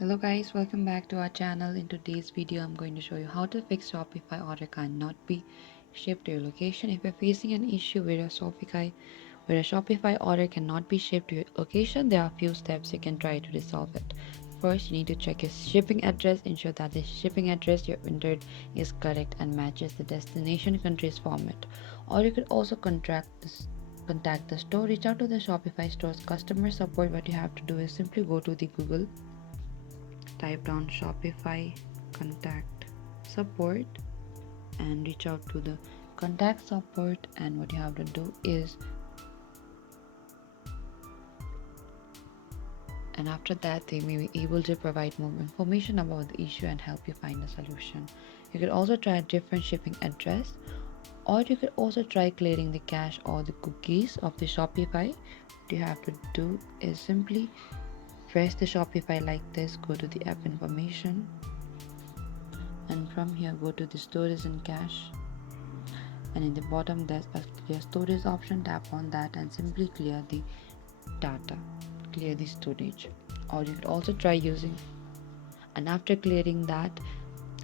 Hello guys, welcome back to our channel. In today's video, I'm going to show you how to fix Shopify order cannot be shipped to your location. If you're facing an issue where a Shopify order cannot be shipped to your location, there are a few steps you can try to resolve it. First, you need to check your shipping address. Ensure that the shipping address you entered is correct and matches the destination country's format. Or you could also contact the store. Reach out to the Shopify store's customer support. What you have to do is simply go to the Google, type down Shopify contact support and reach out to the contact support, and what you have to do is, and after that they may be able to provide more information about the issue and help you find a solution. You could also try a different shipping address, or you could also try clearing the cache or the cookies of the Shopify. What you have to do is simply press the Shopify like this, go to the app information, and from here go to the storage and cache, and in the bottom there's a clear storage option. Tap on that and simply clear the data, clear the storage. Or you could also try using, and after clearing that,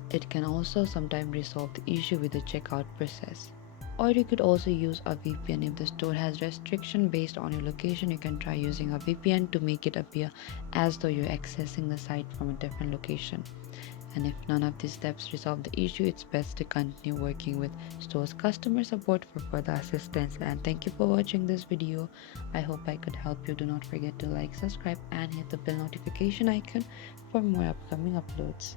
it can also sometimes resolve the issue with the checkout process. Or you could also use a VPN. If the store has restriction based on your location, you can try using a VPN to make it appear as though you're accessing the site from a different location. And if none of these steps resolve the issue, it's best to continue working with store's customer support for further assistance. And thank you for watching this video. I hope I could help you. Do not forget to like, subscribe, and hit the bell notification icon for more upcoming uploads.